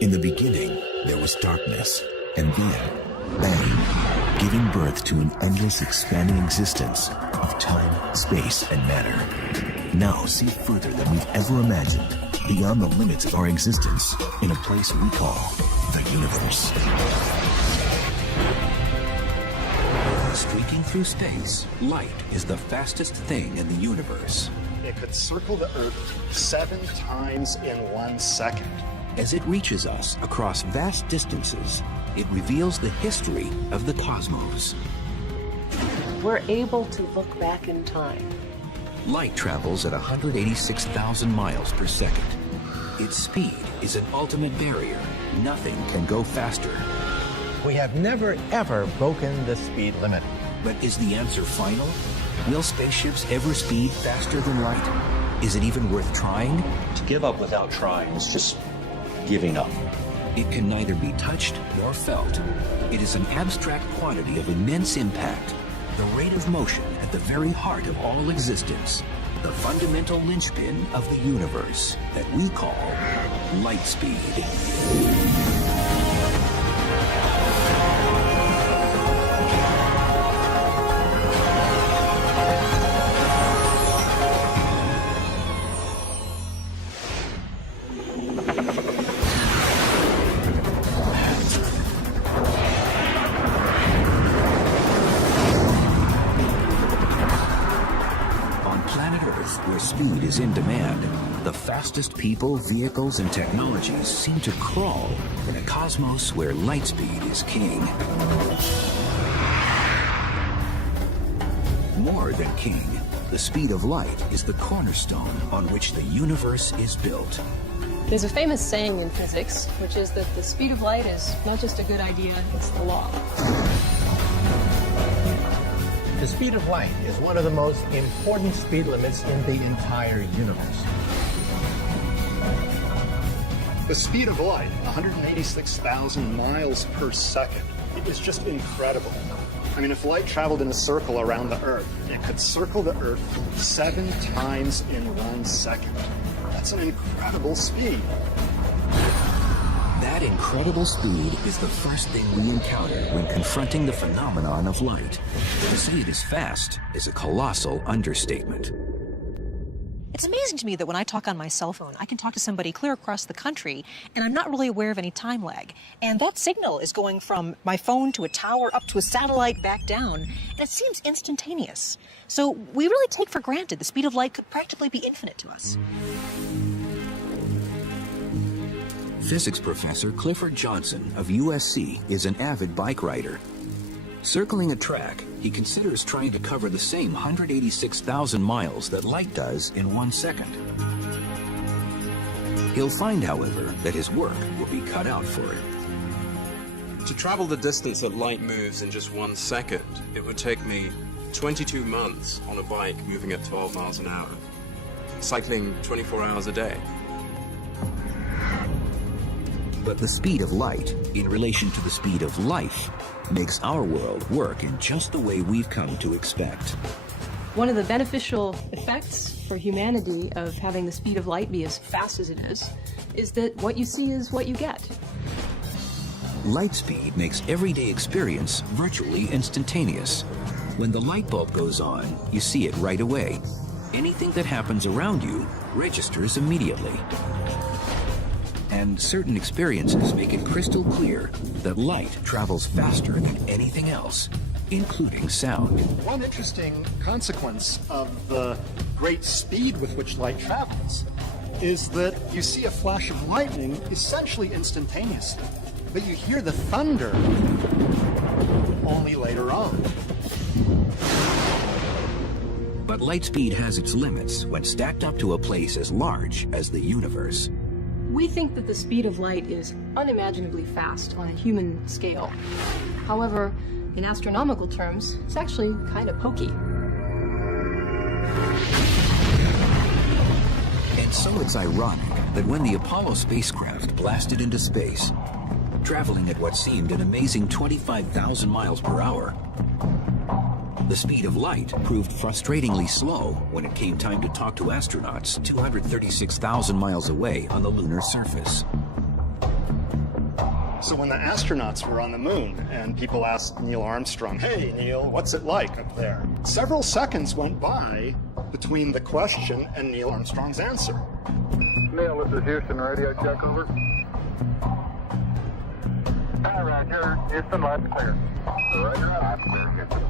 In the beginning, there was darkness, and then, bang, giving birth to an endless expanding existence of time, space, and matter. Now see further than we've ever imagined, beyond the limits of our existence, in a place we call the universe. Streaking through space, light is the fastest thing in the universe. It could circle the Earth 7 times in 1 second. As it reaches us across vast distances, it reveals the history of the cosmos. We're able to look back in time. Light travels at 186,000 miles per second. Its speed is an ultimate barrier. Nothing can go faster. We have never, ever broken the speed limit. But is the answer final? Will spaceships ever speed faster than light? Is it even worth trying? To give up without trying is just giving up. It can neither be touched nor felt. It is an abstract quantity of immense impact, the rate of motion at the very heart of all existence, the fundamental linchpin of the universe that we call light speed. Where speed is in demand, the fastest people, vehicles, and technologies seem to crawl in a cosmos where light speed is king. More than king, the speed of light is the cornerstone on which the universe is built. There's a famous saying in physics, which is that the speed of light is not just a good idea, it's the law. The speed of light is one of the most important speed limits in the entire universe. The speed of light, 186,000 miles per second. It was just incredible. I mean, if light traveled in a circle around the Earth, it could circle the Earth 7 times in 1 second. That's an incredible speed. That incredible speed is the first thing we encounter when confronting the phenomenon of light. To say it is fast is a colossal understatement. It's amazing to me that when I talk on my cell phone, I can talk to somebody clear across the country, and I'm not really aware of any time lag. And that signal is going from my phone to a tower, up to a satellite, back down, and it seems instantaneous. So we really take for granted the speed of light could practically be infinite to us. Physics professor Clifford Johnson of USC is an avid bike rider. Circling a track, he considers trying to cover the same 186,000 miles that light does in 1 second. He'll find, however, that his work will be cut out for it. To travel the distance that light moves in just 1 second, it would take me 22 months on a bike moving at 12 miles an hour, cycling 24 hours a day. But the speed of light, in relation to the speed of life, makes our world work in just the way we've come to expect. One of the beneficial effects for humanity of having the speed of light be as fast as it is that what you see is what you get. Light speed makes everyday experience virtually instantaneous. When the light bulb goes on, you see it right away. Anything that happens around you registers immediately. And certain experiences make it crystal clear that light travels faster than anything else, including sound. One interesting consequence of the great speed with which light travels is that you see a flash of lightning essentially instantaneously, but you hear the thunder only later on. But light speed has its limits when stacked up to a place as large as the universe. We think that the speed of light is unimaginably fast on a human scale. However, in astronomical terms, it's actually kind of pokey. And so it's ironic that when the Apollo spacecraft blasted into space, traveling at what seemed an amazing 25,000 miles per hour, the speed of light proved frustratingly slow when it came time to talk to astronauts 236,000 miles away on the lunar surface. So when the astronauts were on the moon and people asked Neil Armstrong, "Hey, Neil, what's it like up there?" Several seconds went by between the question and Neil Armstrong's answer. Neil, this is Houston, radio check, over. Hi, Roger. Houston, line's clear. Roger, line's clear, Houston.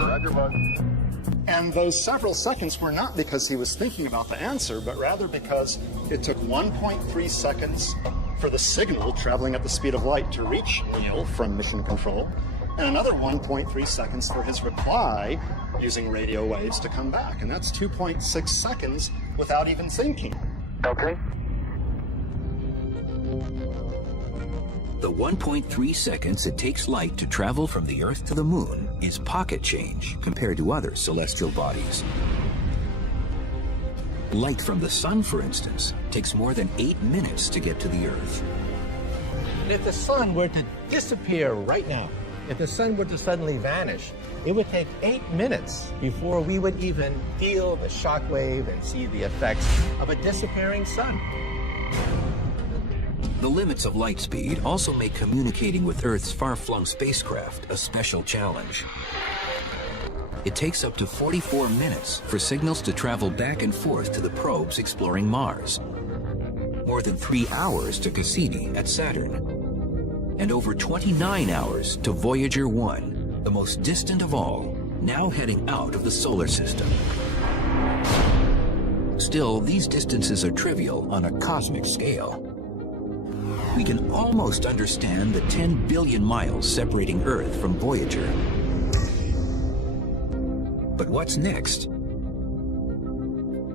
Roger, bud. And those several seconds were not because he was thinking about the answer, but rather because it took 1.3 seconds for the signal traveling at the speed of light to reach Neil from mission control, and another 1.3 seconds for his reply using radio waves to come back. And that's 2.6 seconds without even thinking. Okay. The 1.3 seconds it takes light to travel from the Earth to the Moon is pocket change compared to other celestial bodies. Light from the Sun, for instance, takes more than 8 minutes to get to the Earth. And if the sun were to disappear right now, if the sun were to suddenly vanish, it would take 8 minutes before we would even feel the shock wave and see the effects of a disappearing sun. The limits of light speed also make communicating with Earth's far-flung spacecraft a special challenge. It takes up to 44 minutes for signals to travel back and forth to the probes exploring Mars. More than 3 hours to Cassini at Saturn. And over 29 hours to Voyager 1, the most distant of all, now heading out of the solar system. Still, these distances are trivial on a cosmic scale. We can almost understand the 10 billion miles separating Earth from Voyager. But what's next?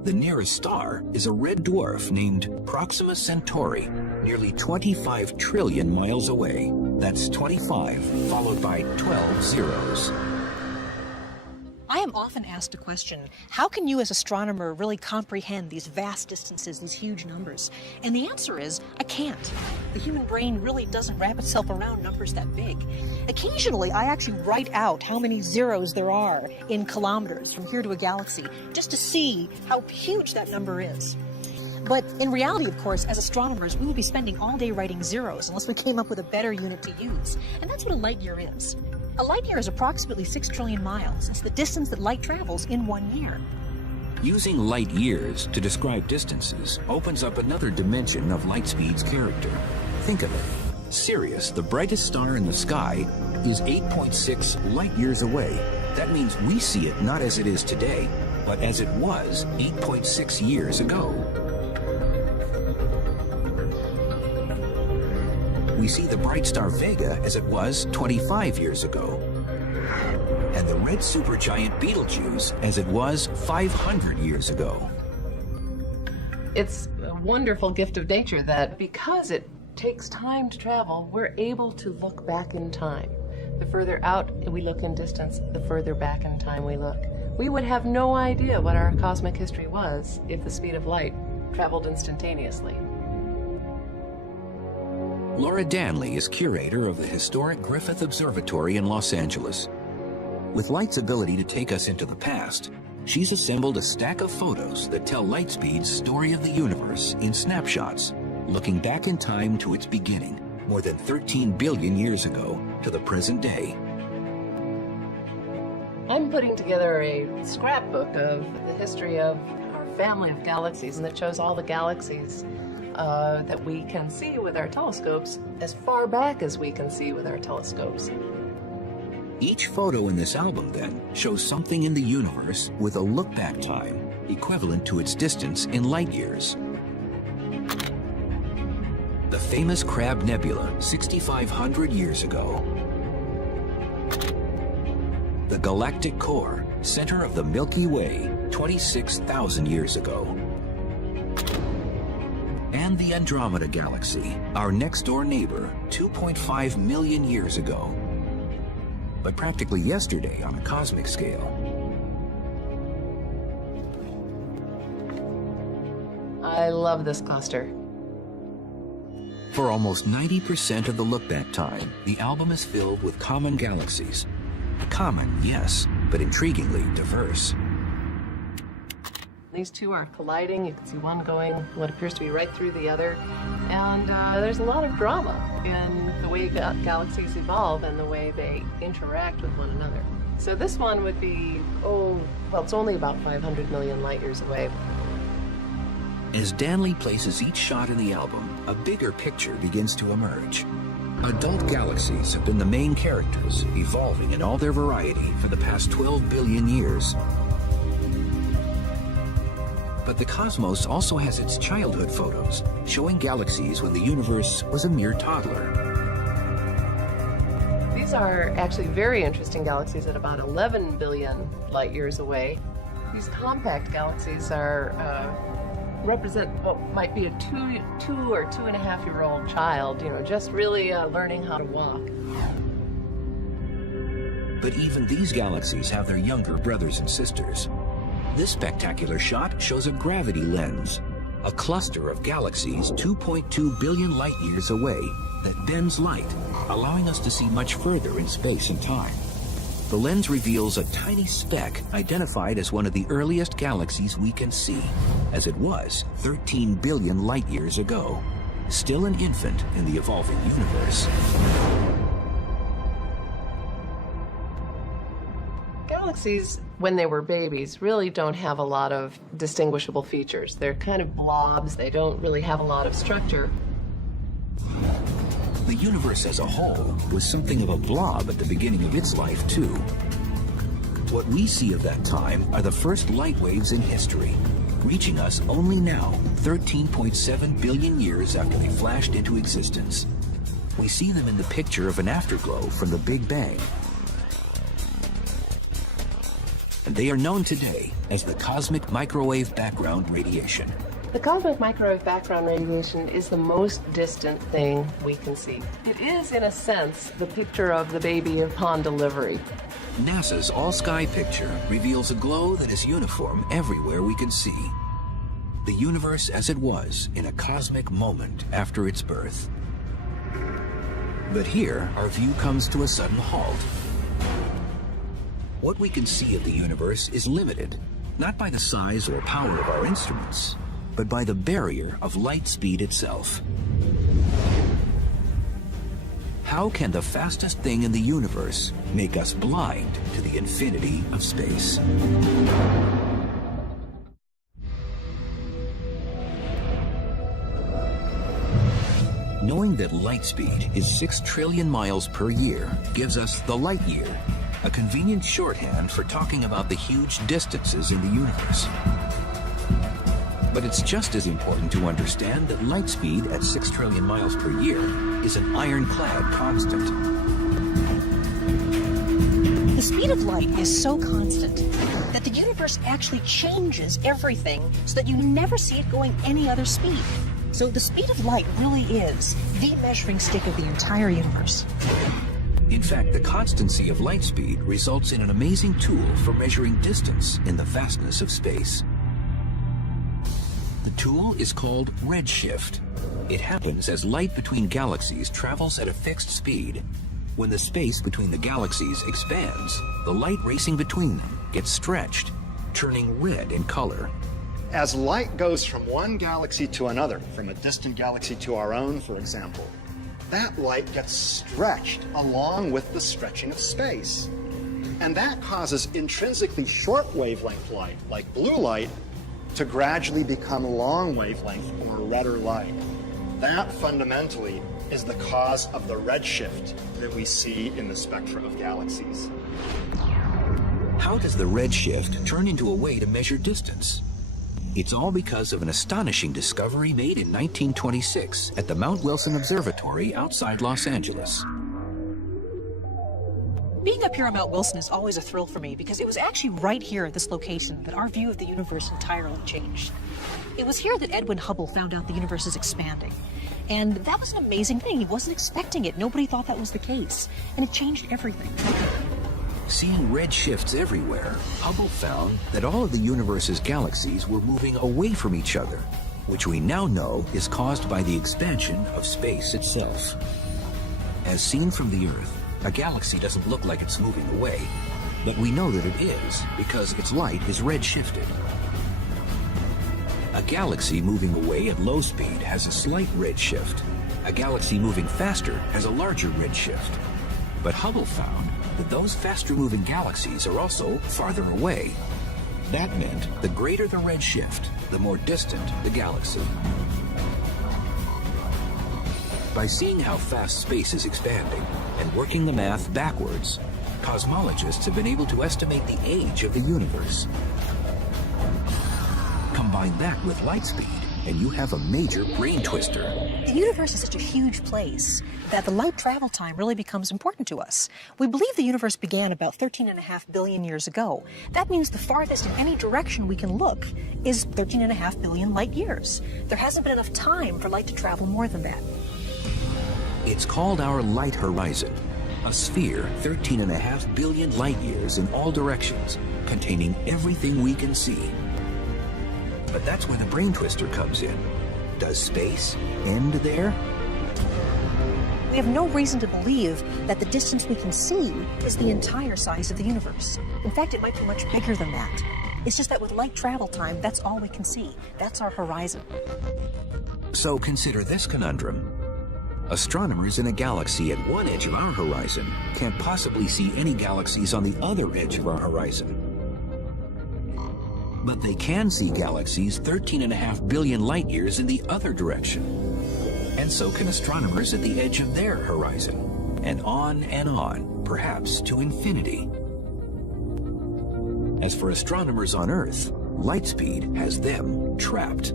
The nearest star is a red dwarf named Proxima Centauri, nearly 25 trillion miles away. That's 25 followed by 12 zeros. I am often asked a question, how can you as astronomer really comprehend these vast distances, these huge numbers? And the answer is, I can't. The human brain really doesn't wrap itself around numbers that big. Occasionally, I actually write out how many zeros there are in kilometers from here to a galaxy, just to see how huge that number is. But in reality, of course, as astronomers, we would be spending all day writing zeros unless we came up with a better unit to use. And that's what a light year is. A light year is approximately 6 trillion miles. It's the distance that light travels in 1 year. Using light years to describe distances opens up another dimension of light speed's character. Think of it. Sirius, the brightest star in the sky, is 8.6 light years away. That means we see it not as it is today, but as it was 8.6 years ago. We see the bright star Vega as it was 25 years ago, and the red supergiant Betelgeuse as it was 500 years ago. It's a wonderful gift of nature that because it takes time to travel, we're able to look back in time. The further out we look in distance, the further back in time we look. We would have no idea what our cosmic history was if the speed of light traveled instantaneously. Laura Danley is curator of the historic Griffith Observatory in Los Angeles. With light's ability to take us into the past, she's assembled a stack of photos that tell light speed's story of the universe in snapshots, looking back in time to its beginning, more than 13 billion years ago, to the present day. I'm putting together a scrapbook of the history of our family of galaxies, and that shows all the galaxies that we can see with our telescopes as far back as we can see with our telescopes. Each photo in this album, then, shows something in the universe with a look-back time equivalent to its distance in light years. The famous Crab Nebula, 6,500 years ago. The galactic core, center of the Milky Way, 26,000 years ago. And the Andromeda Galaxy, our next-door neighbor, 2.5 million years ago. But practically yesterday on a cosmic scale. I love this cluster. For almost 90% of the look-back time, the album is filled with common galaxies. Common, yes, but intriguingly diverse. These two are colliding. You can see one going what appears to be right through the other. And there's a lot of drama in the way galaxies evolve and the way they interact with one another. So this one would be, it's only about 500 million light years away. As Danley places each shot in the album, a bigger picture begins to emerge. Adult galaxies have been the main characters, evolving in all their variety for the past 12 billion years. But the cosmos also has its childhood photos, showing galaxies when the universe was a mere toddler. These are actually very interesting galaxies at about 11 billion light years away. These compact galaxies represent what might be a two or 2.5-year-old child, just really learning how to walk. But even these galaxies have their younger brothers and sisters. This spectacular shot shows a gravity lens, a cluster of galaxies 2.2 billion light years away that bends light, allowing us to see much further in space and time. The lens reveals a tiny speck identified as one of the earliest galaxies we can see, as it was 13 billion light years ago, still an infant in the evolving universe. Galaxies, when they were babies, really don't have a lot of distinguishable features. They're kind of blobs. They don't really have a lot of structure. The universe as a whole was something of a blob at the beginning of its life, too. What we see of that time are the first light waves in history, reaching us only now, 13.7 billion years after they flashed into existence. We see them in the picture of an afterglow from the Big Bang. And they are known today as the cosmic microwave background radiation. The cosmic microwave background radiation is the most distant thing we can see. It is, in a sense, the picture of the baby upon delivery. NASA's all-sky picture reveals a glow that is uniform everywhere we can see. The universe as it was in a cosmic moment after its birth. But here, our view comes to a sudden halt. What we can see of the universe is limited, not by the size or power of our instruments, but by the barrier of light speed itself. How can the fastest thing in the universe make us blind to the infinity of space? Knowing that light speed is 6 trillion miles per year gives us the light year, a convenient shorthand for talking about the huge distances in the universe. But it's just as important to understand that light speed at 6 trillion miles per year is an ironclad constant. The speed of light is so constant that the universe actually changes everything so that you never see it going any other speed. So the speed of light really is the measuring stick of the entire universe. In fact, the constancy of light speed results in an amazing tool for measuring distance in the vastness of space. The tool is called redshift. It happens as light between galaxies travels at a fixed speed. When the space between the galaxies expands, the light racing between them gets stretched, turning red in color. As light goes from one galaxy to another, from a distant galaxy to our own, for example, that light gets stretched along with the stretching of space. And that causes intrinsically short wavelength light, like blue light, to gradually become long wavelength or redder light. That fundamentally is the cause of the redshift that we see in the spectra of galaxies. How does the redshift turn into a way to measure distance? It's all because of an astonishing discovery made in 1926 at the Mount Wilson Observatory outside Los Angeles. Being up here on Mount Wilson is always a thrill for me because it was actually right here at this location that our view of the universe entirely changed. It was here that Edwin Hubble found out the universe is expanding. And that was an amazing thing. He wasn't expecting it. Nobody thought that was the case. And it changed everything. Seeing red shifts everywhere, Hubble found that all of the universe's galaxies were moving away from each other, which we now know is caused by the expansion of space itself. As seen from the Earth, a galaxy doesn't look like it's moving away, but we know that it is because its light is red-shifted. A galaxy moving away at low speed has a slight redshift. A galaxy moving faster has a larger redshift. But Hubble found that those faster-moving galaxies are also farther away. That meant the greater the redshift, the more distant the galaxy. By seeing how fast space is expanding and working the math backwards, cosmologists have been able to estimate the age of the universe. Combine that with light speed, and you have a major brain twister. The universe is such a huge place that the light travel time really becomes important to us. We believe the universe began about 13.5 billion years ago. That means the farthest in any direction we can look is 13.5 billion light years. There hasn't been enough time for light to travel more than that. It's called our light horizon, a sphere 13.5 billion light years in all directions, containing everything we can see. But that's where the brain twister comes in. Does space end there? We have no reason to believe that the distance we can see is the entire size of the universe. In fact, it might be much bigger than that. It's just that with light travel time, that's all we can see. That's our horizon. So consider this conundrum. Astronomers in a galaxy at one edge of our horizon can't possibly see any galaxies on the other edge of our horizon. But they can see galaxies 13.5 billion light years in the other direction. And so can astronomers at the edge of their horizon. And on, perhaps to infinity. As for astronomers on Earth, light speed has them trapped.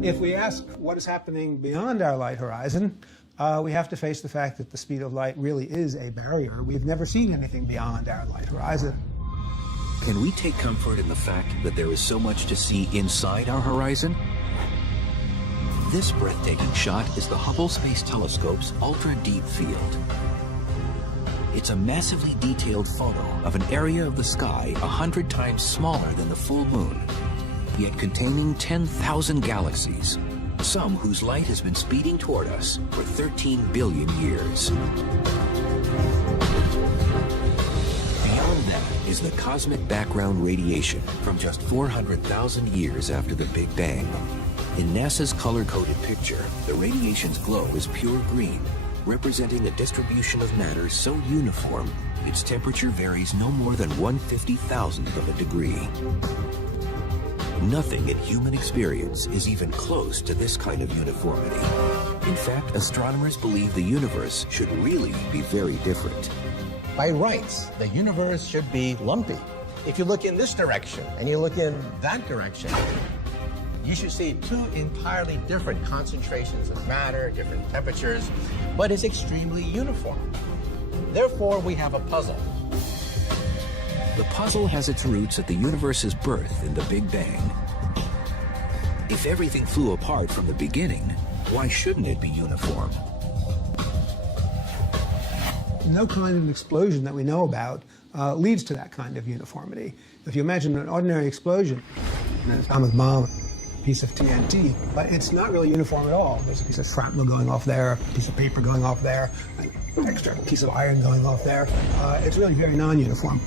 If we ask what is happening beyond our light horizon, we have to face the fact that the speed of light really is a barrier. We've never seen anything beyond our light horizon. Can we take comfort in the fact that there is so much to see inside our horizon? This breathtaking shot is the Hubble Space Telescope's ultra-deep field. It's a massively detailed photo of an area of the sky 100 times smaller than the full moon, yet containing 10,000 galaxies, some whose light has been speeding toward us for 13 billion years. Beyond that is the cosmic background radiation from just 400,000 years after the Big Bang. In NASA's color-coded picture, the radiation's glow is pure green, representing a distribution of matter so uniform, its temperature varies no more than 1/50,000th of a degree. Nothing in human experience is even close to this kind of uniformity. In fact, astronomers believe the universe should really be very different. By rights, the universe should be lumpy. If you look in this direction and you look in that direction, you should see two entirely different concentrations of matter, different temperatures, but it's extremely uniform. Therefore, we have a puzzle. The puzzle has its roots at the universe's birth in the Big Bang. If everything flew apart from the beginning, why shouldn't it be uniform? No kind of explosion that we know about leads to that kind of uniformity. If you imagine an ordinary explosion, an atomic bomb, a piece of TNT, but it's not really uniform at all. There's a piece of shrapnel going off there, a piece of paper going off there, an extra piece of iron going off there. It's really very non-uniform.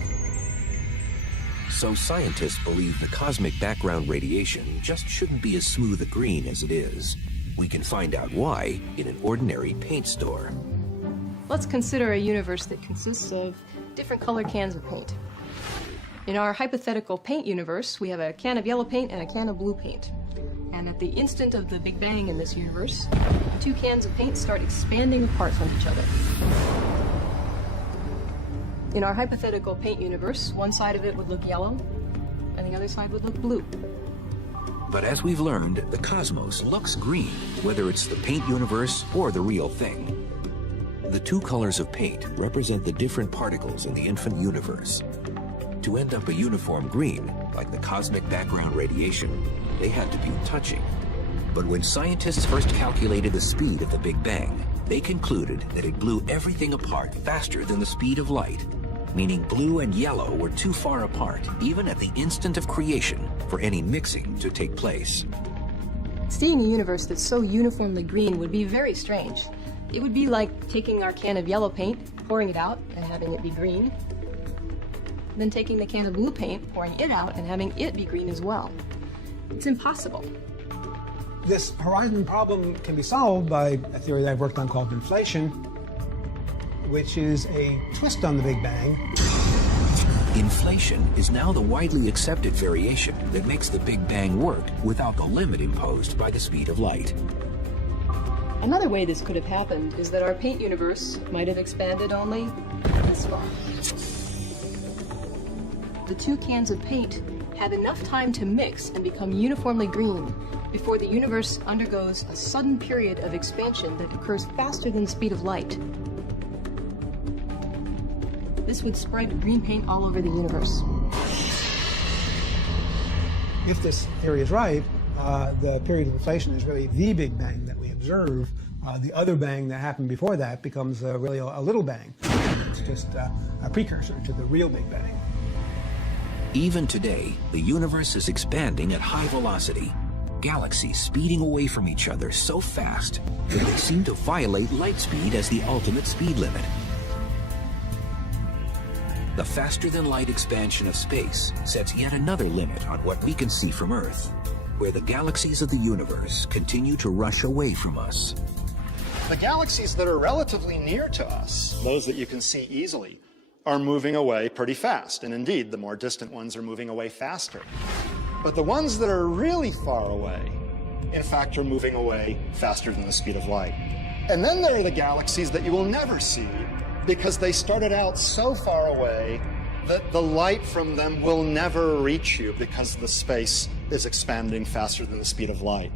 So scientists believe the cosmic background radiation just shouldn't be as smooth a green as it is. We can find out why in an ordinary paint store. Let's consider a universe that consists of different color cans of paint. In our hypothetical paint universe, we have a can of yellow paint and a can of blue paint. And at the instant of the Big Bang in this universe, the two cans of paint start expanding apart from each other. In our hypothetical paint universe, one side of it would look yellow, and the other side would look blue. But as we've learned, the cosmos looks green, whether it's the paint universe or the real thing. The two colors of paint represent the different particles in the infant universe. To end up a uniform green, like the cosmic background radiation, they had to be touching. But when scientists first calculated the speed of the Big Bang, they concluded that it blew everything apart faster than the speed of light, meaning blue and yellow were too far apart, even at the instant of creation, for any mixing to take place. Seeing a universe that's so uniformly green would be very strange. It would be like taking our can of yellow paint, pouring it out, and having it be green, then taking the can of blue paint, pouring it out, and having it be green as well. It's impossible. This horizon problem can be solved by a theory that I've worked on called inflation, which is a twist on the Big Bang. Inflation is now the widely accepted variation that makes the Big Bang work without the limit imposed by the speed of light. Another way this could have happened is that our paint universe might have expanded only this far. The two cans of paint have enough time to mix and become uniformly green before the universe undergoes a sudden period of expansion that occurs faster than the speed of light. This would spread green paint all over the universe. If this theory is right, the period of inflation is really the Big Bang that we observe. The other bang that happened before that becomes really a little bang. It's just a precursor to the real Big Bang. Even today, the universe is expanding at high velocity. Galaxies speeding away from each other so fast that they seem to violate light speed as the ultimate speed limit. The faster-than-light expansion of space sets yet another limit on what we can see from Earth, where the galaxies of the universe continue to rush away from us. The galaxies that are relatively near to us, those that you can see easily, are moving away pretty fast. And indeed, the more distant ones are moving away faster. But the ones that are really far away, in fact, are moving away faster than the speed of light. And then there are the galaxies that you will never see, because they started out so far away that the light from them will never reach you because the space is expanding faster than the speed of light.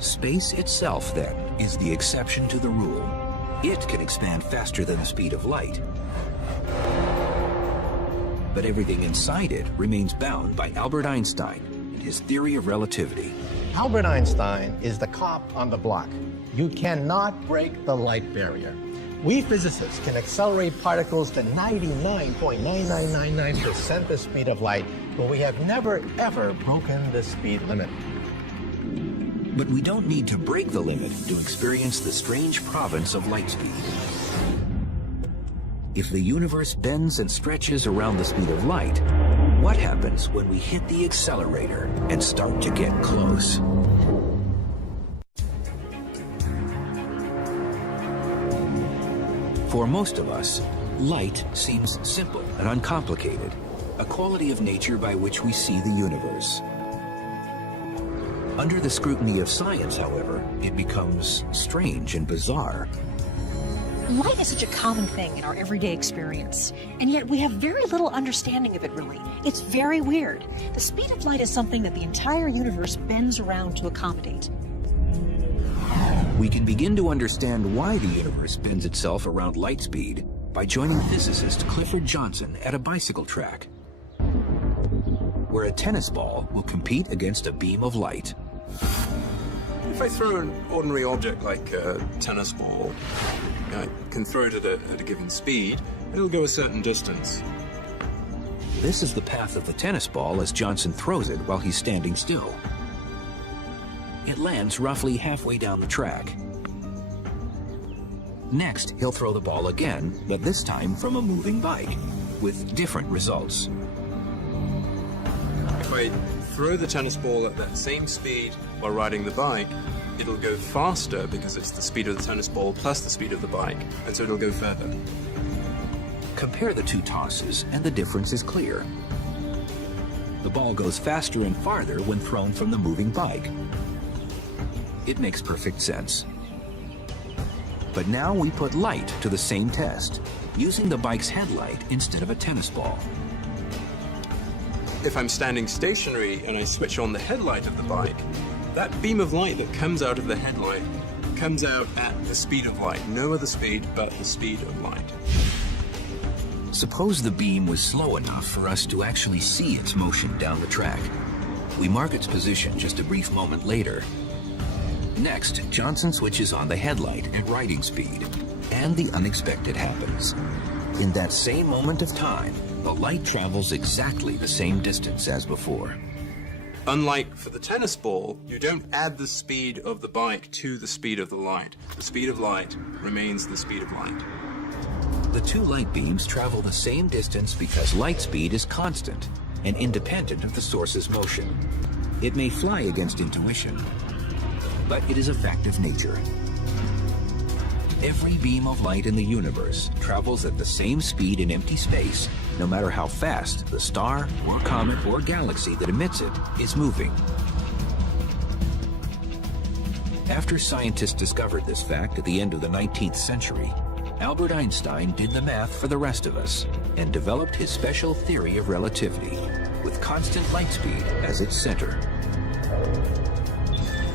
Space itself, then, is the exception to the rule. It can expand faster than the speed of light. But everything inside it remains bound by Albert Einstein and his theory of relativity. Albert Einstein is the cop on the block. You cannot break the light barrier. We physicists can accelerate particles to 99.9999% the speed of light, but we have never, ever broken the speed limit. But we don't need to break the limit to experience the strange province of light speed. If the universe bends and stretches around the speed of light, what happens when we hit the accelerator and start to get close? For most of us, light seems simple and uncomplicated, a quality of nature by which we see the universe. Under the scrutiny of science, however, it becomes strange and bizarre. Light is such a common thing in our everyday experience, and yet we have very little understanding of it, really. It's very weird. The speed of light is something that the entire universe bends around to accommodate. We can begin to understand why the universe bends itself around light speed by joining physicist Clifford Johnson at a bicycle track, where a tennis ball will compete against a beam of light. If I throw an ordinary object like a tennis ball, I can throw it at a given speed, and it'll go a certain distance. This is the path of the tennis ball as Johnson throws it while he's standing still. It lands roughly halfway down the track. Next, he'll throw the ball again, but this time from a moving bike, with different results. If I throw the tennis ball at that same speed while riding the bike, it'll go faster because it's the speed of the tennis ball plus the speed of the bike, and so it'll go further. Compare the two tosses, and the difference is clear. The ball goes faster and farther when thrown from the moving bike. It makes perfect sense. But now we put light to the same test, using the bike's headlight instead of a tennis ball. If I'm standing stationary and I switch on the headlight of the bike, that beam of light that comes out of the headlight comes out at the speed of light. No other speed but the speed of light. Suppose the beam was slow enough for us to actually see its motion down the track. We mark its position just a brief moment later. Next, Johnson switches on the headlight at riding speed, and the unexpected happens. In that same moment of time, the light travels exactly the same distance as before. Unlike for the tennis ball, you don't add the speed of the bike to the speed of the light. The speed of light remains the speed of light. The two light beams travel the same distance because light speed is constant and independent of the source's motion. It may fly against intuition, but it is a fact of nature. Every beam of light in the universe travels at the same speed in empty space, no matter how fast the star or comet or galaxy that emits it is moving. After scientists discovered this fact at the end of the 19th century, Albert Einstein did the math for the rest of us and developed his special theory of relativity, with constant light speed as its center.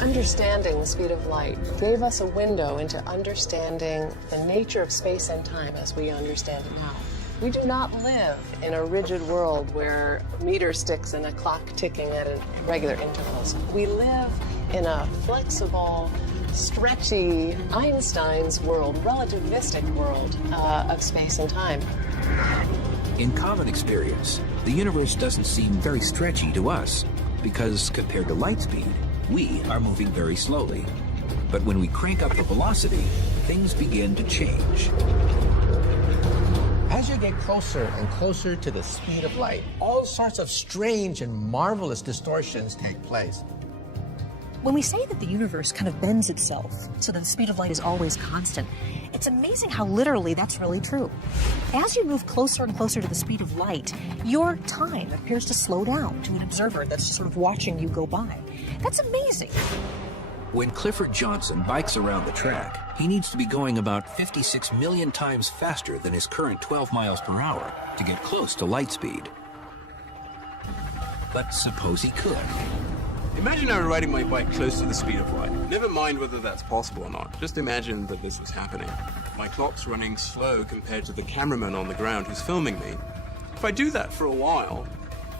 Understanding the speed of light gave us a window into understanding the nature of space and time as we understand it now. We do not live in a rigid world where meter sticks and a clock ticking at regular intervals. We live in a flexible, stretchy, Einstein's world, relativistic world of space and time. In common experience, the universe doesn't seem very stretchy to us because compared to light speed, we are moving very slowly. But when we crank up the velocity, things begin to change. As you get closer and closer to the speed of light, all sorts of strange and marvelous distortions take place. When we say that the universe kind of bends itself so that the speed of light is always constant, it's amazing how literally that's really true. As you move closer and closer to the speed of light, your time appears to slow down to an observer that's just sort of watching you go by. That's amazing. When Clifford Johnson bikes around the track, he needs to be going about 56 million times faster than his current 12 miles per hour to get close to light speed. But suppose he could. Imagine I were riding my bike close to the speed of light. Never mind whether that's possible or not. Just imagine that this was happening. My clock's running slow compared to the cameraman on the ground who's filming me. If I do that for a while,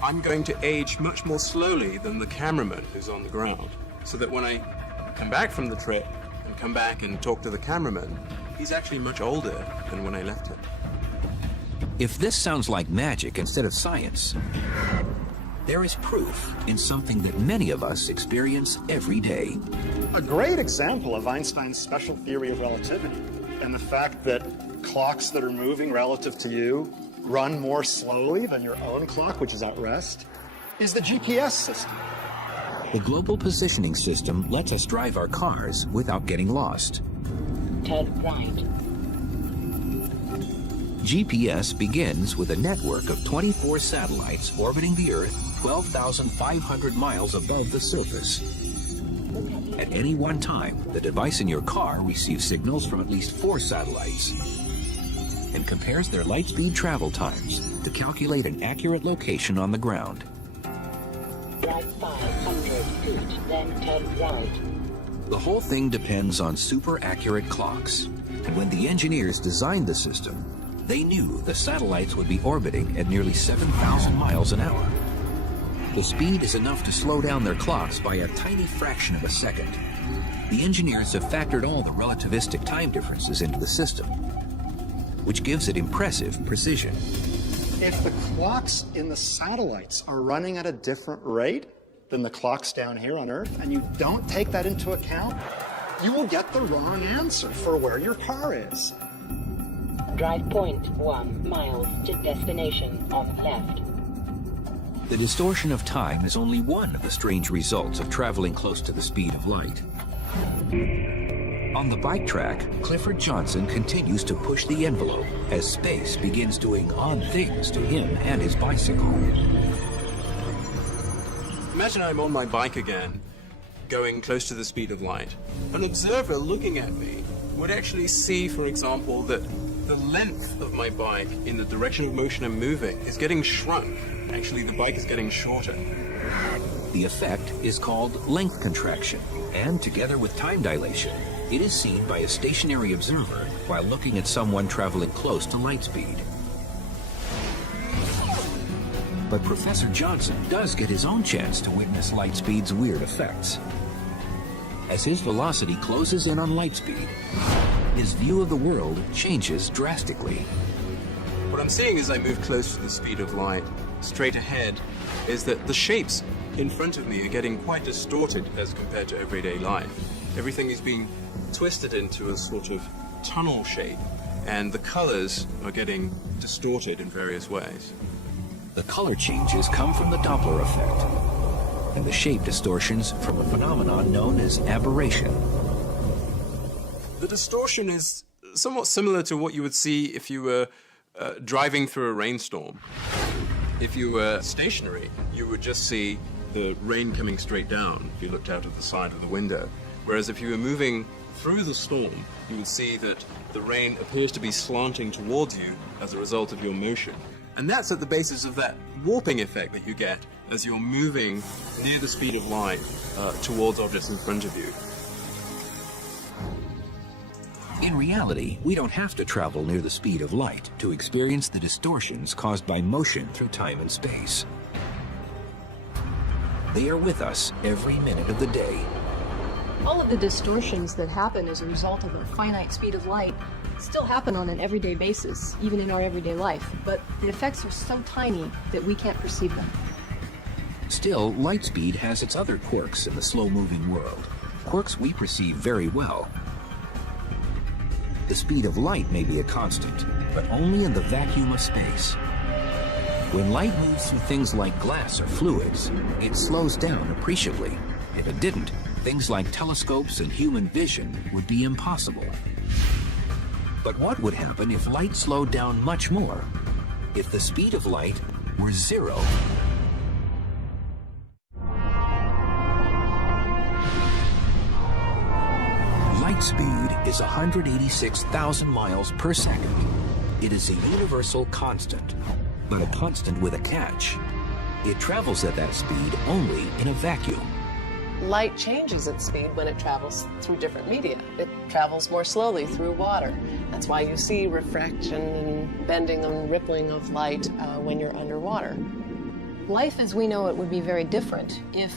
I'm going to age much more slowly than the cameraman who's on the ground. So that when I come back from the trip and come back and talk to the cameraman, he's actually much older than when I left him. If this sounds like magic instead of science, there is proof in something that many of us experience every day. A great example of Einstein's special theory of relativity and the fact that clocks that are moving relative to you run more slowly than your own clock, which is at rest, is the GPS system. The global positioning system lets us drive our cars without getting lost. Turn right. GPS begins with a network of 24 satellites orbiting the Earth 12,500 miles above the surface. At any one time, the device in your car receives signals from at least 4 satellites and compares their light speed travel times to calculate an accurate location on the ground. Drive 500 feet, then turn right. The whole thing depends on super accurate clocks, and when the engineers designed the system, they knew the satellites would be orbiting at nearly 7,000 miles an hour. The speed is enough to slow down their clocks by a tiny fraction of a second. The engineers have factored all the relativistic time differences into the system, which gives it impressive precision. If the clocks in the satellites are running at a different rate than the clocks down here on Earth, and you don't take that into account, you will get the wrong answer for where your car is. Drive 0.1 miles to destination on left. The distortion of time is only one of the strange results of traveling close to the speed of light. On the bike track, Clifford Johnson continues to push the envelope as space begins doing odd things to him and his bicycle. Imagine I'm on my bike again, going close to the speed of light. An observer looking at me would actually see, for example, that the length of my bike in the direction of motion I'm moving is getting shrunk. Actually, the bike is getting shorter. The effect is called length contraction, and together with time dilation, it is seen by a stationary observer while looking at someone traveling close to light speed. But Professor Johnson does get his own chance to witness light speed's weird effects. As his velocity closes in on light speed, his view of the world changes drastically. What I'm seeing as I move close to the speed of light, straight ahead, is that the shapes in front of me are getting quite distorted as compared to everyday life. Everything is being twisted into a sort of tunnel shape, and the colors are getting distorted in various ways. The color changes come from the Doppler effect. and the shape distortions from a phenomenon known as aberration. The distortion is somewhat similar to what you would see if you were driving through a rainstorm. If you were stationary, you would just see the rain coming straight down if you looked out of the side of the window. Whereas if you were moving through the storm, you would see that the rain appears to be slanting towards you as a result of your motion. And that's at the basis of that warping effect that you get as you're moving near the speed of light towards objects in front of you. In reality, we don't have to travel near the speed of light to experience the distortions caused by motion through time and space. They are with us every minute of the day. All of the distortions that happen as a result of a finite speed of light still happen on an everyday basis, even in our everyday life, but the effects are so tiny that we can't perceive them. Still, light speed has its other quirks in the slow-moving world, quirks we perceive very well. The speed of light may be a constant, but only in the vacuum of space. When light moves through things like glass or fluids, it slows down appreciably. If it didn't, things like telescopes and human vision would be impossible. But what would happen if light slowed down much more? If the speed of light were zero? Light speed is 186,000 miles per second. It is a universal constant, but a constant with a catch. It travels at that speed only in a vacuum. Light changes its speed when it travels through different media. It travels more slowly through water. That's why you see refraction and bending and rippling of light when you're underwater. Life as we know it would be very different if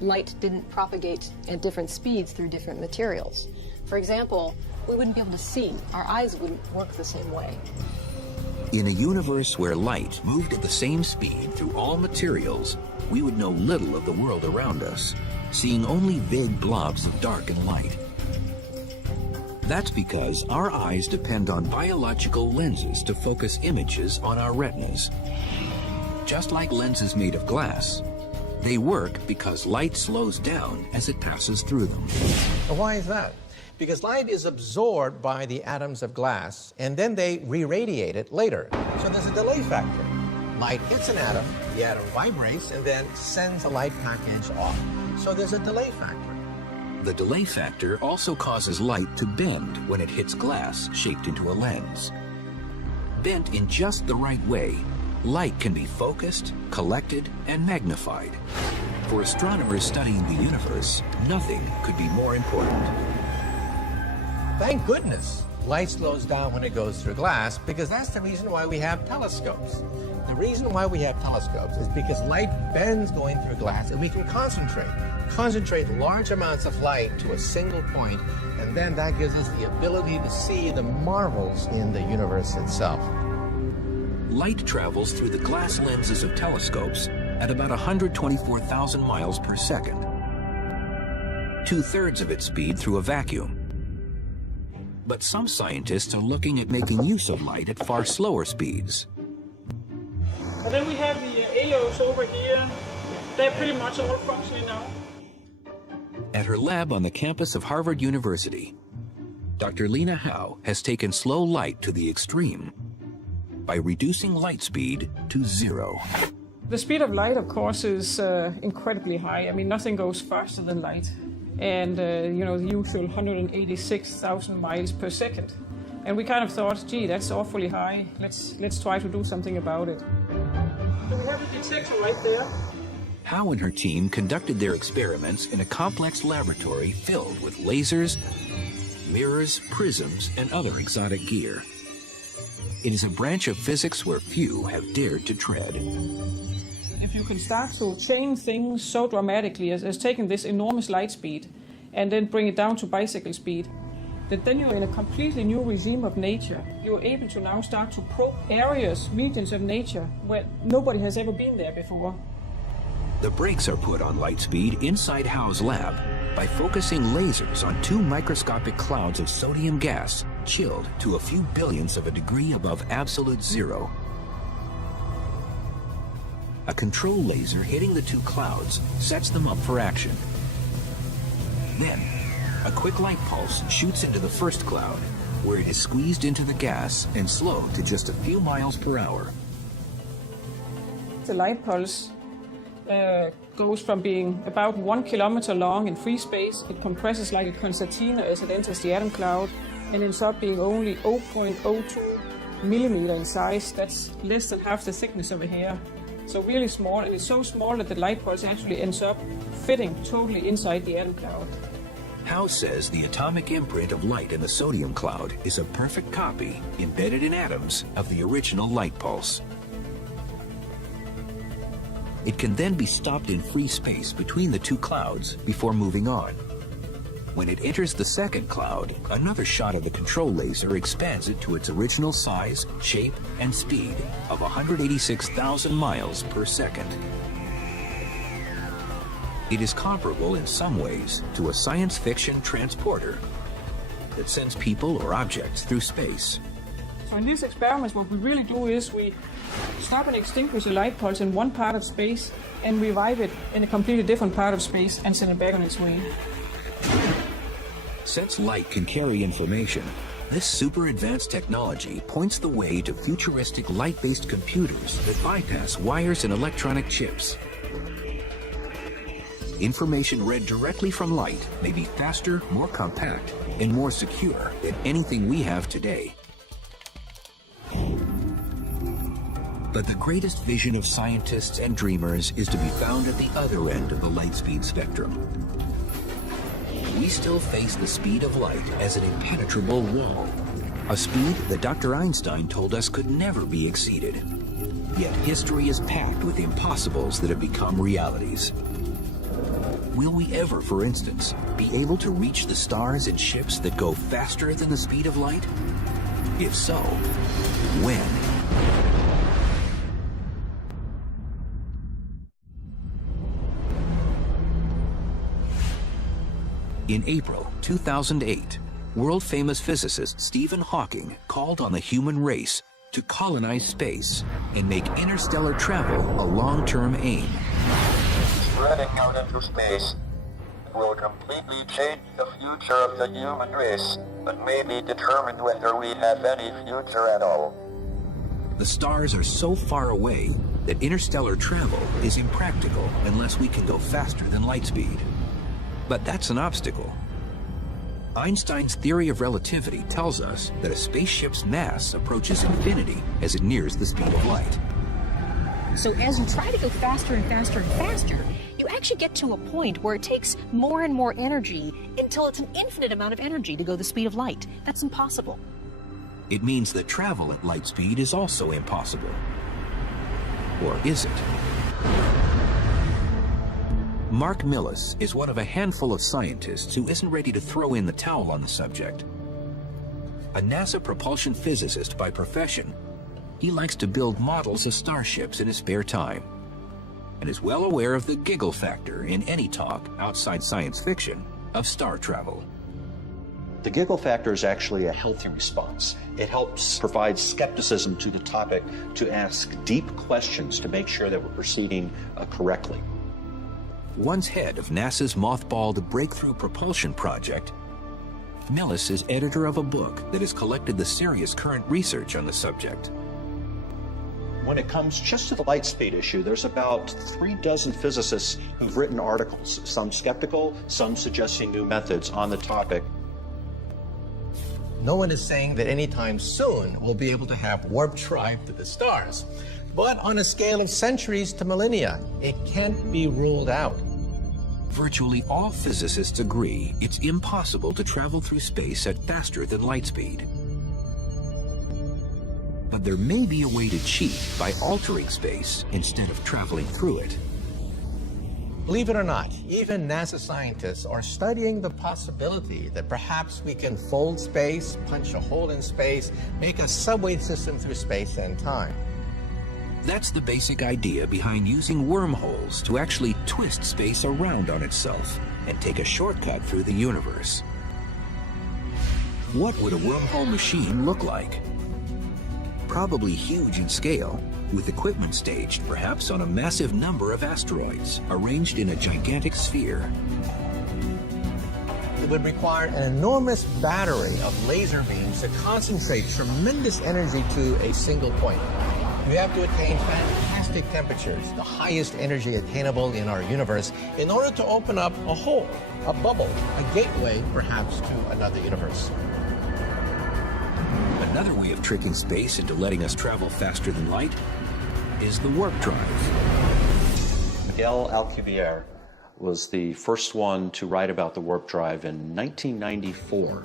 light didn't propagate at different speeds through different materials. For example, we wouldn't be able to see. Our eyes wouldn't work the same way. In a universe where light moved at the same speed through all materials, we would know little of the world around us, seeing only vague blobs of dark and light. That's because our eyes depend on biological lenses to focus images on our retinas. Just like lenses made of glass, they work because light slows down as it passes through them. Well, why is that? Because light is absorbed by the atoms of glass, and then they re-radiate it later. So there's a delay factor. Light hits an atom, the atom vibrates, and then sends a light package off. So there's a delay factor. The delay factor also causes light to bend when it hits glass shaped into a lens. Bent in just the right way, light can be focused, collected, and magnified. For astronomers studying the universe, nothing could be more important. Thank goodness light slows down when it goes through glass, because that's the reason why we have telescopes. The reason why we have telescopes is because light bends going through glass, and we can concentrate large amounts of light to a single point, and then that gives us the ability to see the marvels in the universe itself. Light travels through the glass lenses of telescopes at about 124,000 miles per second. 2/3 of its speed through a vacuum. But some scientists are looking at making use of light at far slower speeds. And then we have the AOs over here. They're pretty much all functioning now. At her lab on the campus of Harvard University, Dr. Lena Howe has taken slow light to the extreme by reducing light speed to zero. The speed of light, of course, is incredibly high. I mean, nothing goes faster than light. And, you know, the usual 186,000 miles per second. And we kind of thought, gee, that's awfully high. Let's try to do something about it. So we have a detector right there. Howe and her team conducted their experiments in a complex laboratory filled with lasers, mirrors, prisms, and other exotic gear. It is a branch of physics where few have dared to tread. If you can start to change things so dramatically as taking this enormous light speed and then bring it down to bicycle speed, that then you're in a completely new regime of nature. You're able to now start to probe areas, regions of nature where nobody has ever been there before. The brakes are put on light speed inside Howe's lab by focusing lasers on 2 microscopic clouds of sodium gas chilled to a few billionths of a degree above absolute zero. A control laser hitting the two clouds sets them up for action. Then, a quick light pulse shoots into the first cloud, where it is squeezed into the gas and slowed to just a few miles per hour. The light pulse goes from being about 1 kilometer long in free space. It compresses like a concertina as it enters the atom cloud and ends up being only 0.02 millimeter in size. That's less than half the thickness of a hair. So really small, and it's so small that the light pulse actually ends up fitting totally inside the atom cloud. Howe says the atomic imprint of light in the sodium cloud is a perfect copy, embedded in atoms, of the original light pulse. It can then be stopped in free space between the two clouds before moving on. When it enters the second cloud, another shot of the control laser expands it to its original size, shape, and speed of 186,000 miles per second. It is comparable in some ways to a science fiction transporter that sends people or objects through space. So in these experiments, what we really do is we stop and extinguish a light pulse in one part of space and revive it in a completely different part of space and send it back on its way. Since light can carry information, this super advanced technology points the way to futuristic light-based computers that bypass wires and electronic chips. Information read directly from light may be faster, more compact, and more secure than anything we have today. But the greatest vision of scientists and dreamers is to be found at the other end of the light speed spectrum. We still face the speed of light as an impenetrable wall, a speed that Dr. Einstein told us could never be exceeded. Yet history is packed with impossibles that have become realities. Will we ever, for instance, be able to reach the stars in ships that go faster than the speed of light? If so, when? In April 2008, world-famous physicist Stephen Hawking called on the human race to colonize space and make interstellar travel a long-term aim. Spreading out into space will completely change the future of the human race, but maybe determine whether we have any future at all. The stars are so far away that interstellar travel is impractical unless we can go faster than light speed. But that's an obstacle. Einstein's theory of relativity tells us that a spaceship's mass approaches infinity as it nears the speed of light. So as you try to go faster and faster and faster, you actually get to a point where it takes more and more energy until it's an infinite amount of energy to go the speed of light. That's impossible. It means that travel at light speed is also impossible. Or is it? Mark Millis is one of a handful of scientists who isn't ready to throw in the towel on the subject. A NASA propulsion physicist by profession, he likes to build models of starships in his spare time, and is well aware of the giggle factor in any talk outside science fiction of star travel. The giggle factor is actually a healthy response. It helps provide skepticism to the topic, to ask deep questions to make sure that we're proceeding correctly. Once head of NASA's mothballed Breakthrough Propulsion Project, Millis is editor of a book that has collected the serious current research on the subject. When it comes just to the light speed issue, there's about 36 physicists who've written articles, some skeptical, some suggesting new methods on the topic. No one is saying that anytime soon we'll be able to have warp drive to the stars. But on a scale of centuries to millennia, it can't be ruled out. Virtually all physicists agree it's impossible to travel through space at faster than light speed. But there may be a way to cheat by altering space instead of traveling through it. Believe it or not, even NASA scientists are studying the possibility that perhaps we can fold space, punch a hole in space, make a subway system through space and time. That's the basic idea behind using wormholes to actually twist space around on itself and take a shortcut through the universe. What would a wormhole machine look like? Probably huge in scale, with equipment staged perhaps on a massive number of asteroids arranged in a gigantic sphere. It would require an enormous battery of laser beams to concentrate tremendous energy to a single point. We have to attain fantastic temperatures, the highest energy attainable in our universe, in order to open up a hole, a bubble, a gateway perhaps to another universe. Another way of tricking space into letting us travel faster than light is the warp drive. Miguel Alcubierre was the first one to write about the warp drive in 1994.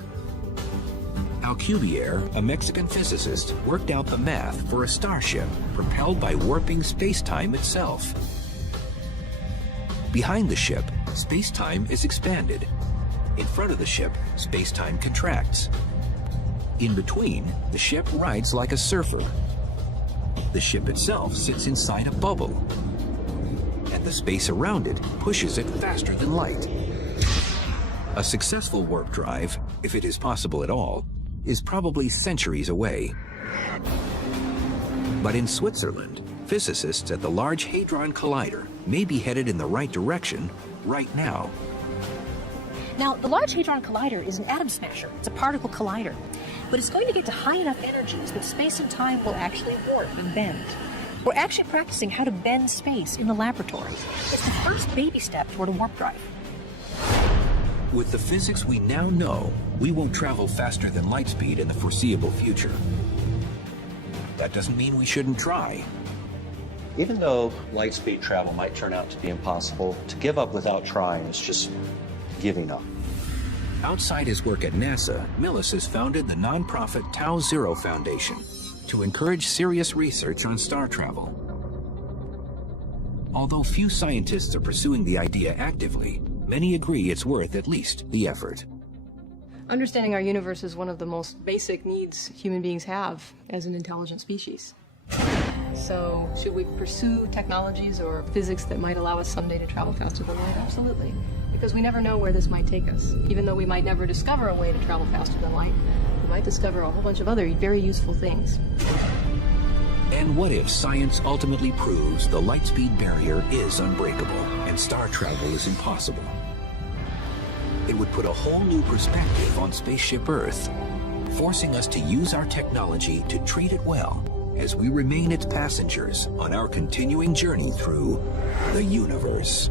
Alcubierre, a Mexican physicist, worked out the math for a starship propelled by warping space-time itself. Behind the ship, space-time is expanded. In front of the ship, space-time contracts. In between, the ship rides like a surfer. The ship itself sits inside a bubble, and the space around it pushes it faster than light. A successful warp drive, if it is possible at all, is probably centuries away. But in Switzerland, physicists at the Large Hadron Collider may be headed in the right direction right now. Now, the Large Hadron Collider is an atom smasher. It's a particle collider. But it's going to get to high enough energies that space and time will actually warp and bend. We're actually practicing how to bend space in the laboratory. It's the first baby step toward a warp drive. With the physics we now know, we won't travel faster than light speed in the foreseeable future. That doesn't mean we shouldn't try. Even though light speed travel might turn out to be impossible, to give up without trying is just giving up. Outside his work at NASA, Millis has founded the nonprofit Tau Zero Foundation to encourage serious research on star travel. Although few scientists are pursuing the idea actively, many agree it's worth at least the effort. Understanding our universe is one of the most basic needs human beings have as an intelligent species. So, should we pursue technologies or physics that might allow us someday to travel faster than light? Absolutely. Because we never know where this might take us. Even though we might never discover a way to travel faster than light, we might discover a whole bunch of other very useful things. And what if science ultimately proves the light speed barrier is unbreakable and star travel is impossible? It would put a whole new perspective on Spaceship Earth, forcing us to use our technology to treat it well as we remain its passengers on our continuing journey through the universe.